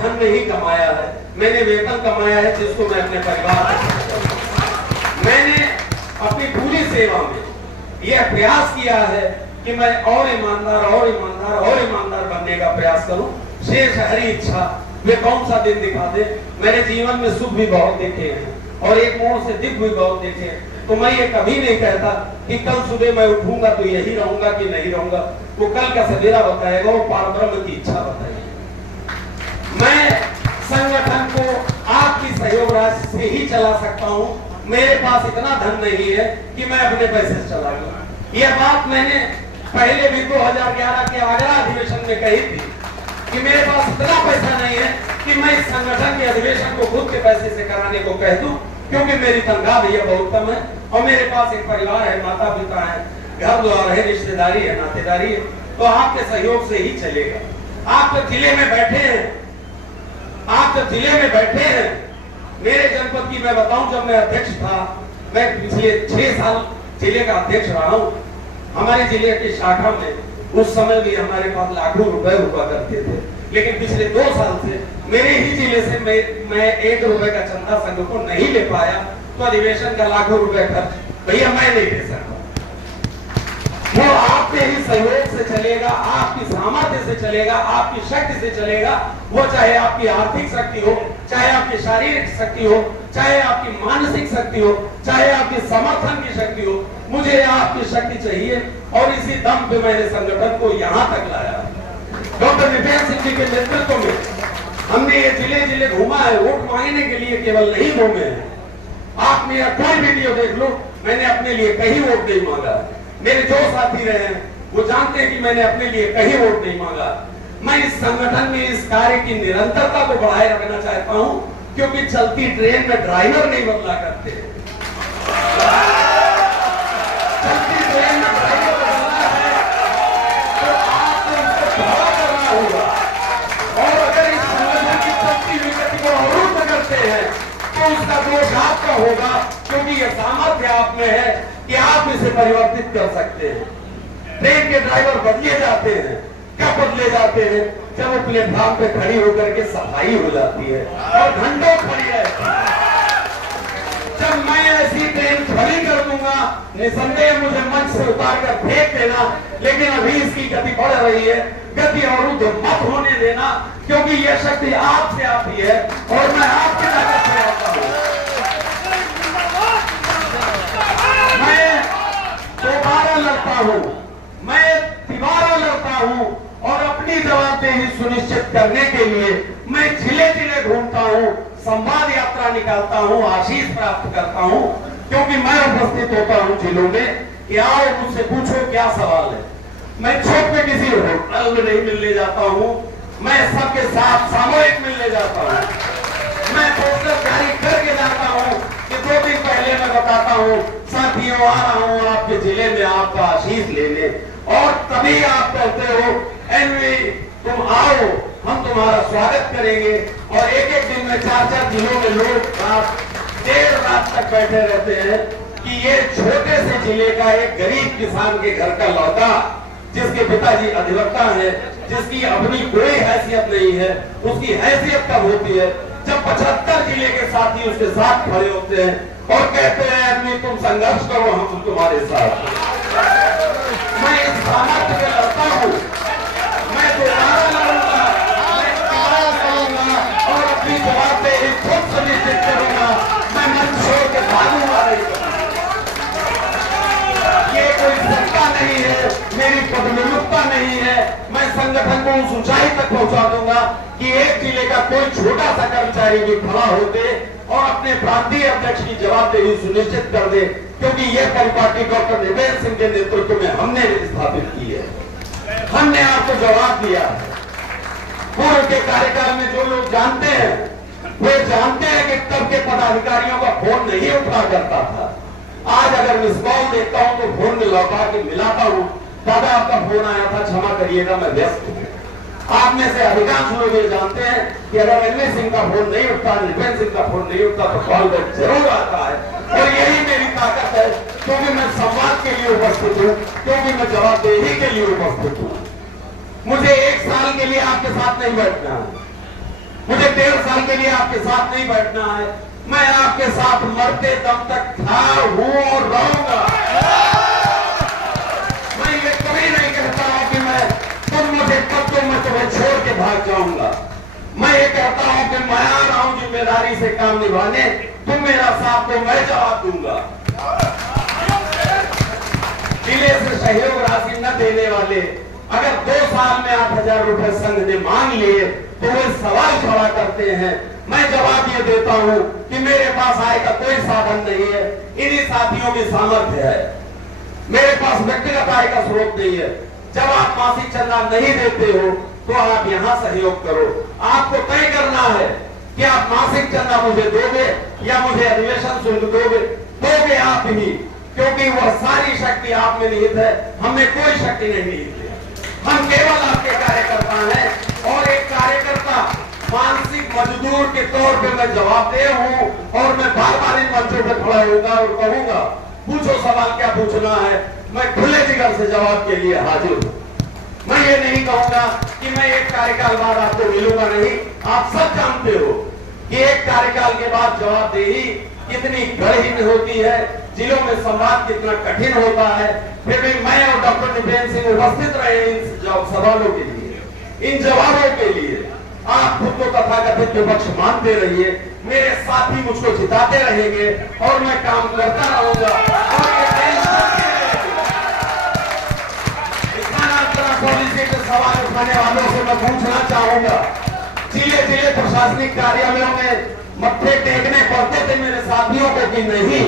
धन नहीं कमाया है, मैंने वेतन कमाया है जिसको मैं अपने परिवार में, मैंने अपनी पूरी सेवा में यह प्रयास किया है कि मैं और ईमानदार और ईमानदार और ईमानदार बनने का प्रयास करूं। शेष हरी इच्छा वे कौन सा दिन दिखा दे। मैंने जीवन में सुख भी बहुत देखे हैं और एक मोड़ से दुख भी बहुत देखे हैं। तो मैं ये कभी नहीं कहता कि कल सुबह मैं उठूंगा तो यही रहूंगा कि नहीं रहूंगा, वो कल का सवेरा बताएगा, वो पारब्रह्म की इच्छा बताएगी। मैं संगठन को आपकी सहयोग राशि से ही चला सकता हूं। मेरे पास इतना धन नहीं है कि मैं अपने पैसे से चला लूं। यह बात मैंने पहले भी 2011 के आगरा अधिवेशन में कही थी कि मेरे पास इतना पैसा नहीं है कि मैं इस संगठन के अधिवेशन को खुद के पैसे से कराने को कह दूं, क्योंकि मेरी तनख्वाह भैया बहुत कम है और मेरे पास एक परिवार है, माता पिता है, घर द्वार है, रिश्तेदारी है, नातेदारी है, तो आपके सहयोग से ही चलेगा। आप तो जिले में बैठे हैं, आप जब जिले में बैठे हैं, मेरे जनपद की मैं बताऊं, जब मैं अध्यक्ष था, मैं पिछले 6 साल जिले का अध्यक्ष रहा हूं। हमारे जिले की शाखा में उस समय भी हमारे पास लाखों रुपए हुआ करते थे, लेकिन पिछले 2 साल से मेरे ही जिले से मैं 1 रुपए का चंदा संघ को नहीं ले पाया, तो अधिवेशन का लाखों रुपए खर्च भैया मैं नहीं दे सकता। वो आपके ही सहयोग से चलेगा, आपकी सामर्थ्य से चलेगा, आपकी शक्ति से चलेगा। वो चाहे आपकी आर्थिक शक्ति हो, चाहे आपकी शारीरिक शक्ति हो, चाहे आपकी मानसिक शक्ति हो, चाहे आपकी समर्थन की शक्ति हो, मुझे आपकी शक्ति चाहिए। और इसी दम पे मैंने संगठन को यहाँ तक लाया। डॉक्टर निपेन सिंह जी के नेतृत्व में हमने ये जिले जिले घूमा है, वोट मांगने के लिए केवल नहीं घूमे हैं। आप मेरा कोई वीडियो देख लो, मैंने अपने लिए कहीं वोट नहीं मांगा। मेरे जो साथी रहे हैं वो जानते हैं कि मैंने अपने लिए कहीं वोट नहीं मांगा। मैं इस संगठन में इस कार्य की निरंतरता को बढ़ाए रखना चाहता हूं, क्योंकि चलती ट्रेन में ड्राइवर नहीं बदला करते। चलती ट्रेन में ड्राइवर बदलना है तो आपको इसको खड़ा करना होगा। और अगर इस संगठन की चलती विगति को अवरुद्ध करते हैं तो उसका दोष आपका होगा, क्योंकि यह सामर्थ्य आप में है कि आप इसे परिवर्तित कर सकते हैं। ट्रेन के ड्राइवर बदले जाते हैं, कब बदले जाते हैं? जब वो प्लेटफॉर्म पे खड़ी होकर के सफाई हो जाती है और घंटों खड़ी रहती है। जब मैं ऐसी ट्रेन खड़ी कर दूंगा, निसंदेह मुझे मंच से उतार कर फेंक देना, लेकिन अभी इसकी गति बढ़ रही है, गति अवरुद्ध मत होने देना, क्योंकि यह शक्ति आपसे आती है और मैं आपकी ताकत से आता हूं। मैं दोबारा लड़ता हूं, मैं तिबारा लड़ता हूं और अपनी जवाबदेही सुनिश्चित करने के लिए मैं जिले जिले घूमता हूं, संवाद यात्रा निकालता हूं, आशीष प्राप्त करता हूं, क्योंकि मैं उपस्थित होता हूं जिलों में कि आओ मुझसे पूछो क्या सवाल है। मैं छुप के किसी होटल में नहीं मिलने जाता हूं, मैं सबके साथ सामूहिक मिलने जाता हूं। मैं पोस्टर जारी करके जाता हूं कि 2 दिन पहले मैं बताता हूं साथियों आ रहा हूं आपके जिले में आपका आशीष लेने, और तभी आप कहते हो एनवी तुम आओ, हम तुम्हारा स्वागत करेंगे। और एक दिन में 4-4 जिलों में लोग देर रात तक बैठे रहते हैं कि ये छोटे से जिले का एक गरीब किसान के घर का लड़का, जिसके पिताजी अधिवक्ता है, जिसकी अपनी कोई हैसियत नहीं है, उसकी हैसियत कब होती है जब 75 जिले के साथी उसके साथ खड़े होते हैं और कहते हैं आदमी तुम संघर्ष करो, हम तुम्हारे साथ। मैं इस सामर्थ्य पे लड़ता हूं, मैं दोबारा लड़ूंगा, मैं दोबारा करूंगा और अपनी जवाबदेही खुद सुनिश्चित करूंगा। मैं मंच छोड़ के भागूंगा नहीं। ये कोई सत्ता नहीं है, मेरी पदविमुक्ता नहीं है। मैं संगठन को उस ऊंचाई तक पहुंचा दूंगा कि एक जिले का कोई छोटा सा कर्मचारी भी खड़ा होते और अपने प्रांतीय अध्यक्ष की जवाबदेही सुनिश्चित कर दे, क्योंकि यह परिपाटी डॉक्टर निपेन सिंह के नेतृत्व में हमने स्थापित की है। हमने आपको जवाब दिया है। पूर्व के कार्यकाल में जो लोग जानते हैं वे जानते हैं कि तब के पदाधिकारियों का फोन नहीं उठा करता था। आज अगर मिस कॉल देखता हूं तो फोन में लौटा के मिलाता हूं, दादा आपका फोन आया था, क्षमा करिएगा मैं व्यस्त हूं। आप में से अधिकांश लोग ये जानते हैं कि अगर एनवी सिंह का फोन नहीं उठता, निपेन सिंह का फोन नहीं उठता तो कॉल बैक जरूर आता है। और यही मेरी ताकत है, क्योंकि मैं संवाद के लिए उपस्थित हूँ, क्योंकि मैं जवाबदेही के लिए उपस्थित हूँ। मुझे 1 साल के लिए आपके साथ नहीं बैठना है, मुझे साल के लिए आपके साथ नहीं बैठना है, मैं आपके साथ मरते दम तक था, हूं और रहूंगा। मैं ये कभी नहीं कहता हूं कि मैं तुम मुझे कब तो मैं तुम्हें छोड़ के भाग जाऊंगा। मैं ये कहता हूं कि मैं आ रहा हूं जिम्मेदारी से काम निभाने, तुम मेरा साथ दो, मैं जवाब दूंगा। जिले से सहयोग राशि न देने वाले अगर 2 साल में 8,000 रुपए संघ ने मांग लिए तो वो सवाल खड़ा करते हैं। मैं जवाब ये देता हूं कि मेरे पास आय का कोई साधन नहीं है, इन्हीं साथियों की सामर्थ्य है। मेरे पास व्यक्तिगत आय का स्रोत नहीं है। जब आप मासिक चंदा नहीं देते हो तो आप यहां सहयोग करो। आपको तय करना है कि आप मासिक चंदा मुझे दोगे या मुझे अधिवेशन शुल्क दोगे आप ही, क्योंकि वह सारी शक्ति आप में निहित है, हमें कोई शक्ति नहीं निहित है। हम केवल आपके कार्यकर्ता हैं और एक कार्यकर्ता मानसिक मजदूर के तौर पे मैं जवाबदेह हूं और मैं बार-बार इन मंचों पर खड़ा होगा और कहूंगा पूछो सवाल क्या पूछना है, मैं खुले जिगर से जवाब के लिए हाजिर हूं। मैं ये नहीं कहूंगा कि मैं एक कार्यकाल बाद आपको मिलूंगा नहीं। आप सब जानते हो कि एक कार्यकाल के बाद जवाबदेही कितनी गढ़हीन होती है, जिलों में संवाद कितना कठिन होता है। फिर भी मैं और डॉक्टर दीपेंद्र सिंह उपस्थित रहे इन सवालों के लिए, इन जवाबों के लिए। आप खुद को तथाकथित विपक्ष मानते रहिए, मेरे साथी मुझको जिताते रहेंगे और मैं काम करता रहूंगा। पॉलिसी के सवाल उठाने वालों से मैं पूछना चाहूंगा, जिले जिले प्रशासनिक कार्यालयों में मत्थे टेकने पड़ते थे मेरे साथियों को कि नहीं?